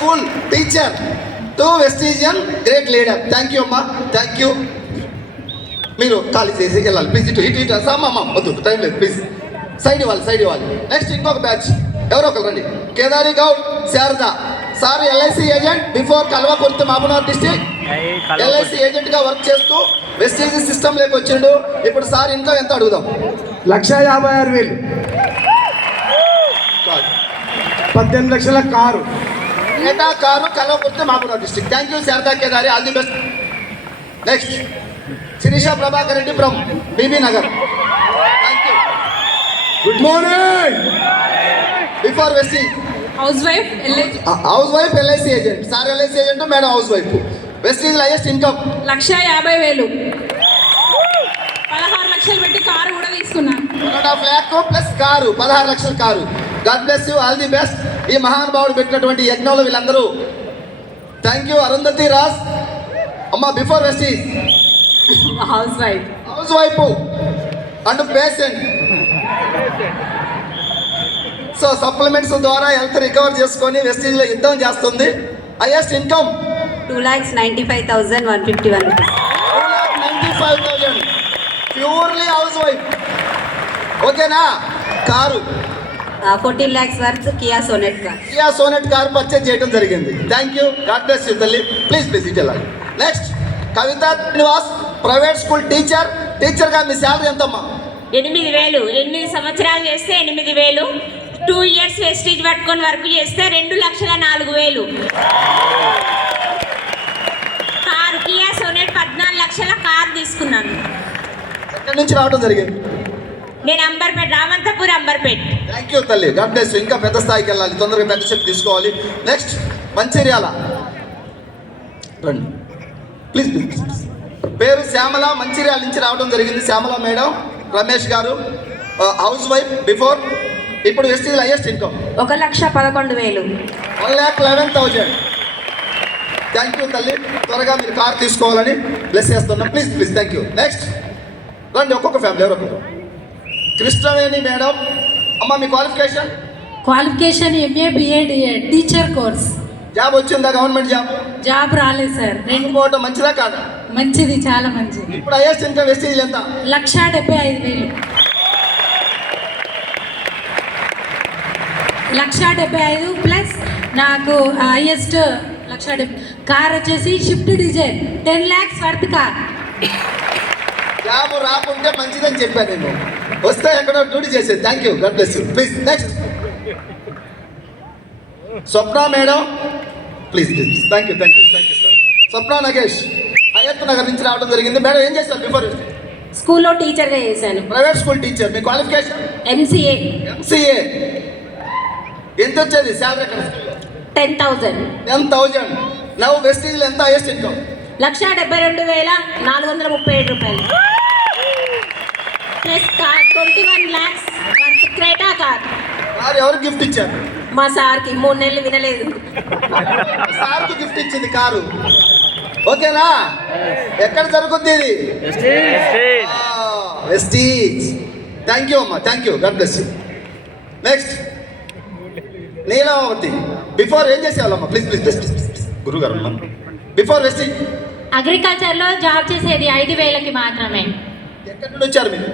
School teacher to Vestigian great leader. Thank you అమ్మా, thank you. మీరు ఖాళీ చేసి వెళ్ళాలి ప్లీజ్. ఇటు అమ్మ వద్దు, టైం లేదు ప్లీజ్. సైడ్ ఇవ్వాలి. నెక్స్ట్ ఇంకొక బ్యాచ్ ఎవరో ఒకరు రండి. Kedari Goud Sharada sir LIC agent before Kalwakurthy Mahabubnagar district. LIC agent గా వర్క్ చేస్తూ వెస్టీజ్ సిస్టమ్ లేక వచ్చిండు. ఇప్పుడు సార్ ఇంకా ఎంత అడుగుదాం? 1,56,000. 18 లక్షల కారు. ఏటా car Kalwakurthy Mahabubnagar district. Thank you Sharada Kedari, all the best. Next Sirisha Prabhakar Reddy from BB Nagar. Thank you. Good morning. Before Vestige housewife LIC agent. Sir LIC agent, madam housewife. Vestige highest income 1,50,000. 16 లక్షలు పెట్టి కారు కూడా తీసుకున్నాను. 1.5 lakh plus car, 16 లక్షల car. God bless you, all the best. ఈ మహానుభావుడు పెట్టినటువంటి యజ్ఞంలో వీళ్ళందరూ. Thank you. అరుంధతి రాజ్ అమ్మ before Vestige housewife and patient. So supplements ద్వారా హెల్త్ రికవర్ చేసుకొని వెస్టీజ్లో యుద్ధం చేస్తుంది. Highest income 2,95,151 rupees. 2,95,000 purely housewife. ఓకేనా? Car 14 lakhs worth Kia Sonet car. Kia Sonet car purchase చేయడం జరిగింది. Thank you. God bless you తల్లి. Please ఇటు వెళ్ళాలి. Next Kavitha Srinivas private school టీచర్గా మీ శాలరీ ఎంతమ్మా? 8,000. 8 సంవత్సరాలు చేస్తే 8,000. 2 years వెస్టీజ్ పట్టుకొని వర్క్ చేస్తే 2,04,000. కారు కియా సోనెట్ 14 లక్షల కారు తీసుకున్నాను. ఎక్కడి నుంచి రావడం జరిగింది? నేను రామంతపూర్ అంబర్పేట్. థ్యాంక్ యూ తల్లి. God bless you. ఇంకా పెద్ద స్థాయికి వెళ్ళాలి, తొందరగా పెద్ద షిప్ తీసుకోవాలి. నెక్స్ట్ మంచిర్యాల రండి ప్లీజ్. పేరు శ్యామల, మంచిర్యాల నుంచి రావడం జరిగింది. శ్యామల మేడం. రమేష్ గారు హౌస్ వైఫ్ బిఫోర్. ఇప్పుడు Vestige highest income 1,11,000. 1,11,000. Thank you తల్లి. త్వరగా మీరు కార్ తీసుకోవాలని బ్లెస్ చేస్తున్నాం. Please thank you. నెక్స్ట్ రండి ఒక్కొక్క ఫ్యామిలీ ఎవరొకరు. కృష్ణవేణి మేడం అమ్మ మీ qualification? MA BEd teacher course. Job వచ్చిందా? గవర్నమెంట్ జాబ్ రాలేదు సార్. పోవటం మంచిదా కాదా? మంచిది, చాలా మంచిది. ఇప్పుడు హైయెస్ట్ ఇన్కమ్ వెస్టీజ్ ఎంత? 1,75,000. 1,75,000 ప్లస్ నాకు హైయెస్ట్ 1,70,000 కార్ వచ్చేసి Swift Dzire 10 lakhs worth car. Job రాకుంటే మంచిదని చెప్పాను నేను. వస్తే ఎక్కడో డ్యూటీ చేసేది. Thank you. God bless you. Please next Swapna madam please. Thank you sir. Swapna Nagesh Hayath Nagar నుంచి రావడం జరిగింది. మేడం ఏం చేస్తారు బిఫోర్? స్కూల్లో టీచర్గా చేశాను. Private school teacher. మీ క్వాలిఫికేషన్? MCA. ఎంత వచ్చేది శాలరీ? 10,000. నవ్వు వెస్టీజ్లో ఎంత హైయెస్ట్ ఇన్కమ్? 1,72,437 రూపాయలు. Plus 21 lakhs worth Creta car. Car ఎవరు గిఫ్ట్ ఇచ్చారు? మా సార్కి 3 నెలలు వినలేదు. సార్కి గిఫ్ట్ ఇచ్చింది కారు. ఓకేనా? ఎక్కడ జరుగుద్ది ఇది? వెస్టీజ్. థ్యాంక్ యూ అమ్మా, thank you. God bless you. Next Neelavathi before ఏం చేసేవాళ్ళమ్మా? ప్లీజ్ గురుగారు బిఫోర్ వెస్టీజ్. అగ్రికల్చర్లో జాబ్ చేసేది 5,000కి మాత్రమే. ఎక్కడి నుండి వచ్చారు మీరు?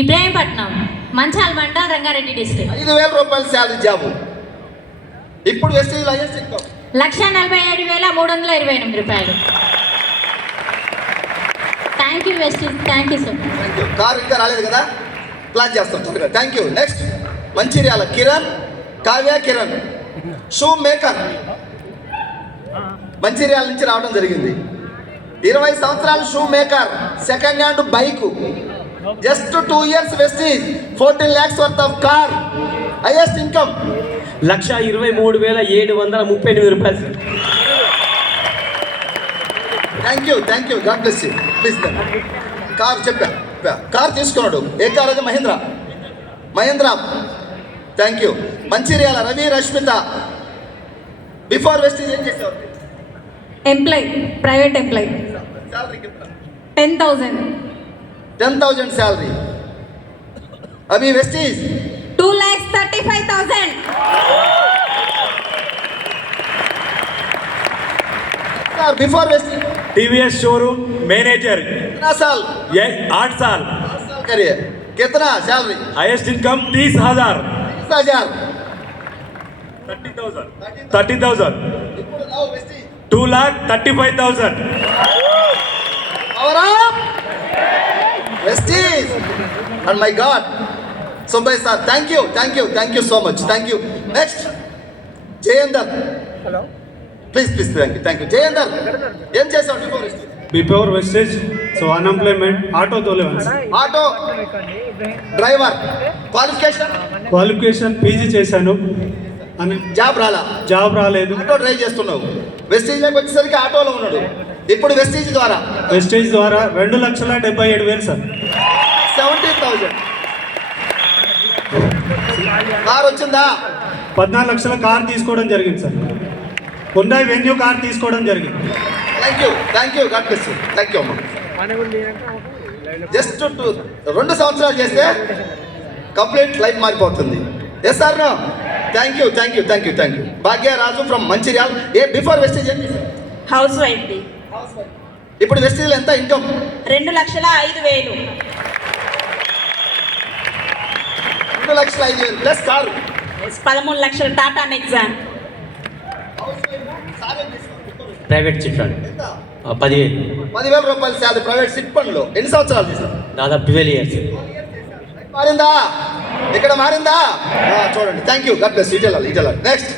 ఇబ్రాహీంపట్నం, మంచాల్ మండల్, రంగారెడ్డి డిస్ట్రిక్ట్. 5,000 రూపాయలు శాలరీ జాబు. ఇప్పుడు వెస్టీజ్ హైయెస్ట్ ఇన్కమ్ 1,47,328 రూపాయలు. Thank you Vestige. Thank you sir. Thank you. Car ఇంకా రాలేదు కదా, ప్లాన్ చేస్తాం త్వరగా. Thank you. Next Mancherial Kavya Kiran shoe maker Mancherial నుంచి రావడం జరిగింది. 20 సంవత్సరాలు shoemaker, second hand bike, just 2 years Vestige, 14 lakhs worth of car. Highest income 1,23,738 రూపాయలు. Thank you. God bless you. Please car చెప్పా, కార్ తీసుకున్నాడు. ఏ కార్ అది? Mahindra. Thank you. Mancherial Ravi Rashmitha before Vestige ఏం చేసేవారు? Private employee. 10,000 శాలరీ. అవి Vestige 2,35,000. Before Vestige TVS showroom manager कितना साल 8 साल करिए कितना salary highest income 30,000 30,000 30,000 2,35,000 Power up! Vestige! And my God! Sumbhai sir, thank you so much. Thank you. Next, Jayendar. Hello. Please, thank you. Jayendar, ఏం చేసావు before Vestige? Before Vestige so unemployment auto తోలేవాను sir. Auto driver qualification PG చేశాను అని job రాలా, job రాలేదు. Auto drive చేస్తున్నావు. వెస్టీజ్లోకి వచ్చేసరికి ఆటోలో ఉన్నాడు. ఇప్పుడు వెస్టీజ్ ద్వారా వెస్టేజ్ ద్వారా 2,77,000 సార్. 17,000 కార్ వచ్చిందా? 14 లక్షల కార్ తీసుకోవడం జరిగింది సార్. హుండాయ్ వెన్యూ కార్ తీసుకోవడం జరిగింది. Thank you God bless you. Thank you అమ్మ. జస్ట్ 2 సంవత్సరాలు చేస్తే కంప్లీట్ లైఫ్ మారిపోతుంది. Yes sir no. Thank you. Bhagyaraju from Mancherial. Before wastage ఏం చేశారు? హౌస్ వైఫ్ ది ఇప్పుడు వెస్టేజ్లో ఎంత ఇన్కమ్? 2,05,000 2,05,000 plus car. 13 లక్షల Tata Nexon. Private chit fund ఎంత? 10,000 రూపాయలు శాలరీ ప్రైవేట్ సిట్ ఫండ్లో. ఎన్ని సంవత్సరాలు చేశారు? దాదాపు 12 ఇయర్స్. మారిందా? ఇక్కడ మారిందా? చూడండి. Thank you. God bless you. ఇటెల్ నెక్స్ట్